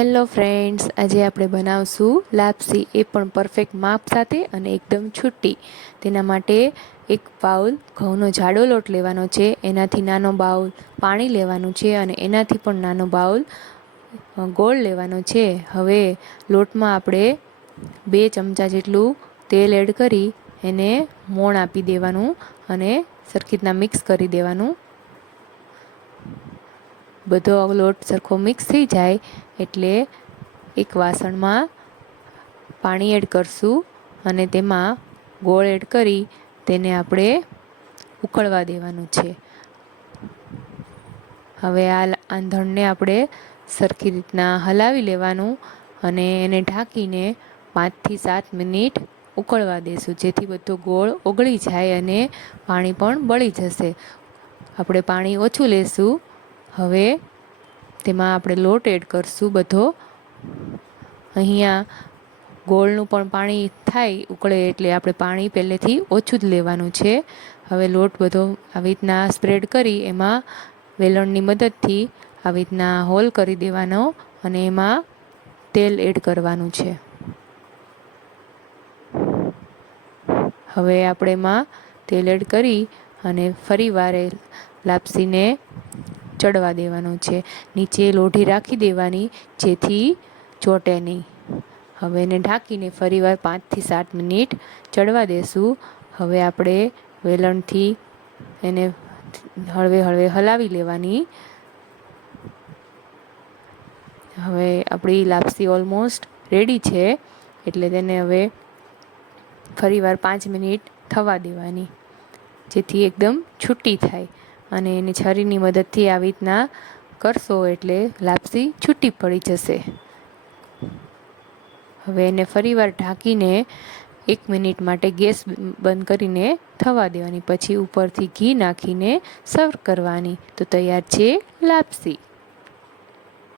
Hello friends, આજે આપણે બનાવશું લાપસી, એ પણ પરફેક્ટ માપ સાથે અને એકદમ છૂટી. તેના માટે એક બાઉલ ઘઉંનો જાડો લોટ લેવાનો છે, એનાથી નાનો બાઉલ પાણી લેવાનું છે અને એનાથી પણ નાનો બાઉલ ગોળ લેવાનો છે. હવે લોટમાં આપણે 2 ચમચા જેટલું તેલ એડ કરી એને મોણ આપી દેવાનું અને સરખી રીતના મિક્સ કરી દેવાનું. બધો લોટ સરખો મિક્સ થઈ જાય એટલે એક વાસણમાં પાણી એડ કરશું અને તેમાં ગોળ એડ કરી તેને આપણે ઉકળવા દેવાનું છે. હવે આ આંધણને આપણે સરખી રીતના હલાવી લેવાનું અને એને ઢાંકીને 5 થી 7 મિનિટ ઉકળવા દેશું, જેથી બધો ગોળ ઓગળી જાય અને પાણી પણ બળી જશે. આપણે પાણી ઓછું લેશું. હવે તેમાં આપણે લોટ એડ કરશું બધો. અહીંયા ગોળનું પણ પાણી થાય ઉકળે એટલે આપણે પાણી પહેલેથી ઓછું જ લેવાનું છે. હવે લોટ બધો આવી રીતના સ્પ્રેડ કરી એમાં વેલણની મદદથી આવી રીતના હોલ કરી દેવાનો અને એમાં તેલ એડ કરવાનું છે. હવે આપણે એમાં તેલ એડ કરી અને ફરીવાર લાપસીને ચડવા દેવાનું છે. નીચે લોઢી રાખી દેવાની જેથી ચોંટે નહીં. હવે એને ઢાંકીને ફરીવાર 5 થી 7 મિનિટ ચડવા દેશું. હવે આપણે વેલણથી એને હળવે હળવે હલાવી લેવાની. હવે આપણી લાપસી ઓલમોસ્ટ રેડી છે, એટલે તેને હવે ફરીવાર 5 મિનિટ થવા દેવાની, જેથી એકદમ છૂટી થાય. અને એની છરીની મદદથી આવી રીતના કરશો એટલે લાપસી છૂટી પડી જશે. હવે એને ફરીવાર ઢાંકીને 1 મિનિટ માટે ગેસ બંધ કરીને થવા દેવાની. પછી ઉપરથી ઘી નાખીને સર્વ કરવાની. તો તૈયાર છે લાપસી.